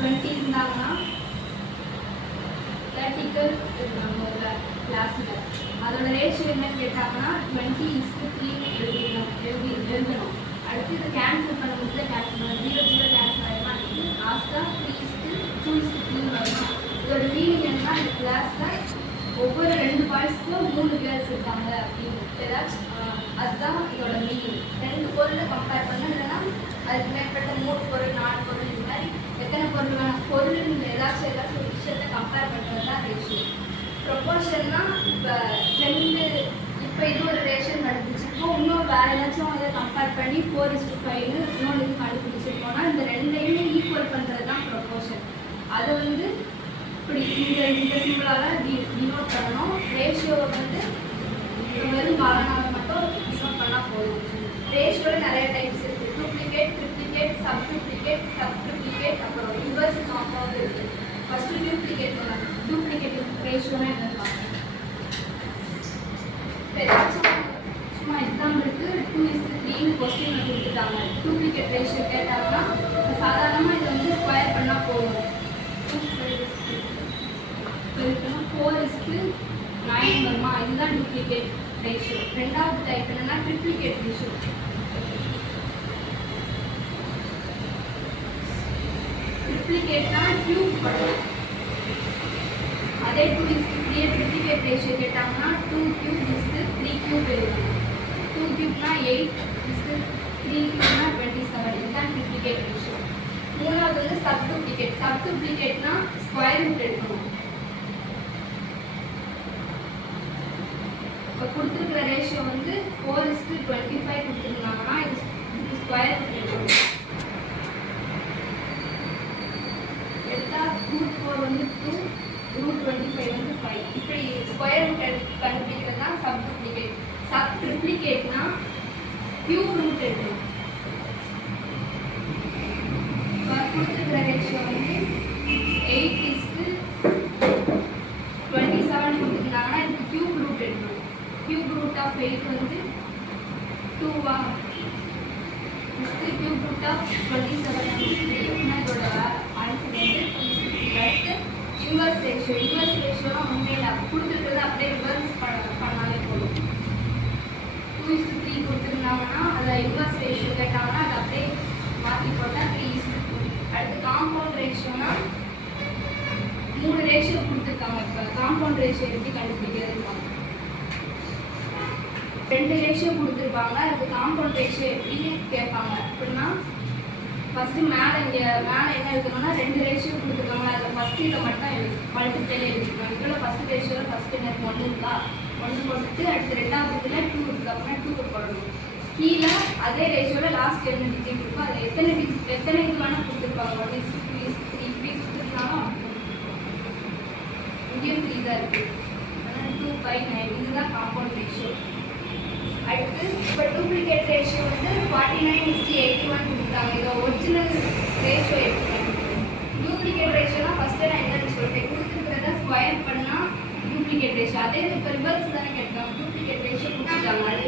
20 இருந்தாங்கன்னா theaticals நம்மளோட கிளாஸில் அதோட ரேஷியோ என்னன்னு கேட்டாங்கன்னா 20:3 எழுதணும். அடுத்து இதை கேன்சல் பண்ண முடியல, கேன்சல் பண்ண 0 கேன்சல் ஆகிடுமா, லாஸ்ட்டாக 3:2:3 வரணும். இதோட மீனிங் என்னன்னா இந்த கிளாஸில் ஒவ்வொரு 2 பாய்ஸ்க்கும் 3 கேர்ள்ஸ் இருக்காங்க அப்படின்னு ஏதாச்சும் அதுதான் இதோட மீனிங். 2 பொருளை கம்பேர் பண்ண, இல்லைன்னா அதுக்கு மேற்பட்ட 3 பொருள் 4 பொருள் இந்த மாதிரி எத்தனை பொருள் வேணும் பொருள் ஏதாச்சும் ஒரு விஷயத்தை கம்பேர் பண்ணுறது தான் ரேஷியோ. ப்ரொபோர்ஷன்னா இப்போ இதோட ரேஷியோ கண்டுபிடிச்சிருக்கோம், இன்னும் வேறு ஏதாச்சும் அதை கம்பேர் பண்ணி 4:5 இன்னொன்று இது கண்டுபிடிச்சிருக்கோம்னா இந்த ரெண்டையுமே ஈக்குவல் பண்ணுறது தான் ப்ரொபோர்ஷன். அதை இப்படி இந்த சிம்பிளால் டினோட் பண்ணணும். ரேஷியோவை வெறும் காலனால் மட்டும் டினோட் பண்ணால் போதும். ரேஷியோவில் நிறைய டைப்ஸ் இருக்குது. டூப்ளிகேட், ட்ரிப்ளிகேட், சப்ட்ரிப்ளிகேட், அப்புறம் இன்வர்ஸ் காம்பவுண்ட் இருக்குது. ஃபஸ்ட்டு டூப்ளிகேட் ரேஷியோனா என்ன பார்க்கணும். சும்மா எக்ஸாம்பிளுக்கு 2:3 கொஸ்டின் கொடுத்துட்டாங்க. டூப்ளிகேட் ரேஷியோ கேட்டாங்கன்னா சாதாரணமாக இதை ஸ்கொயர் பண்ணால் போதும். 4:9 வருமா, இதுதான் டூப்ளிகேட் ரேஷியோ. ரெண்டாவது டைப் என்னன்னா ட்ரிப்ளிகேட் ரேஷியோ. ட்ரிப்ளிகேட்னா கியூப் பண்ணணும். அதே 2:3 ட்ரிப்ளிகேட் ரேஷியோ கேட்டாங்கன்னா 2 கியூப் 3 கியூப் எழுதணும். 2 கியூப்னா 8 3 கியூப்னா 27. இதுதான் ட்ரிப்ளிகேட் ரேஷியோ. மூணாவது சப்டூப்ளிகேட்னா ஸ்கொயர் ரூட் எடுக்கணும். இப்போ கொடுத்துருக்கிற ரேஷியோ 4:25 கொடுத்துருந்தாங்கன்னா இது ஸ்கொயர் ரூட் எடுக்கணும். எடுத்தால் √4 2, √25 5. இப்படி ஸ்கொயர் ரூட் கண்டுபிடிக்கிறது தான் சப்டூப்ளிகேட். சப்ட்ரிப்ளிகேட்னா கியூப் ரூட் எடுக்கணும். கொடுத்துருக்கிற ரேஷியோ 8:27 கொடுத்துருந்தாங்கன்னா இதுக்கு கியூப் ரூட் எடுக்கணும். கியூப் ரூட் ஆஃப் 8 2வா, கியூப் ரூட் ஆஃப் 27 இதோட ஆன்சர் அடுத்து இன்வர்ஸ் ரேஷியோலாம் ஒன்றே இல்லை. கொடுத்துருக்கிறது அப்படியே ரிவர்ஸ் பண்ணாலே போதும். 2:3 கொடுத்துருந்தாங்கன்னா அதை இன்வர்ஸ் ரேஷியோ கேட்டாங்கன்னா அதை அப்படியே மாற்றி போட்டால் 3:2. அடுத்து காம்பவுண்ட் ரேஷியோனா 3 ரேஷியோ கொடுத்துருக்காங்க. இப்போ காம்பவுண்ட் ரேஷியோ எப்படி கண்டுபிடிக்கிறது, 2 ரேஷியோ கொடுத்துருப்பாங்க. அதுக்கு காம்பவுண்ட் ரேஷியோ எப்படின்னு கேட்பாங்க. அப்படின்னா ஃபஸ்ட்டு மேலே என்ன எழுதணும்னா 2 ரேஷியோ கொடுத்துருக்காங்க. அதில் ஃபஸ்ட்டு இதை மட்டும் மல்டிப்ளேல எழுதிக்கணும். இதில் ஃபஸ்ட்டு ரேஷியோவில் ஃபஸ்ட்டு எனக்கு 1 இருக்கா, 1 போட்டுட்டு அடுத்து ரெண்டாவது இதில் 2 இருக்குது, அப்படின்னா 2 போடணும். கீழே அதே ரேஷியோவில் லாஸ்ட் என்ன டிஜிட் இருக்கோ அதை எத்தனை இது வேணால் கொடுத்துருப்பாங்க. 1:2 இப்படி கொடுத்துருந்தாலும் இங்கேயும் 3 தான் இருக்குது. அதனால் 2 5 9 இதுதான் காம்பவுண்ட் ரேஷியோ. அடுத்து இப்போ டூப்ளிகேட் ரேஷியோ 49:81 கொடுத்தாங்க. இதை ஒரிஜினல் ரேஷியோ எடுத்துக்காங்க. டூப்ளிகேட் ரேஷியோனா ஃபஸ்ட்டு நான் என்னன்னு சொல்லிட்டேன், கொடுத்துருக்கிறத ஸ்கொயர் பண்ணால் டூப்ளிகேட் ரேஷியோ. அதே இப்போ ரிவர்ஸ் தானே கேட்காங்க. டூப்ளிகேட் ரேஷியோ கொடுத்துட்டாங்க. அதே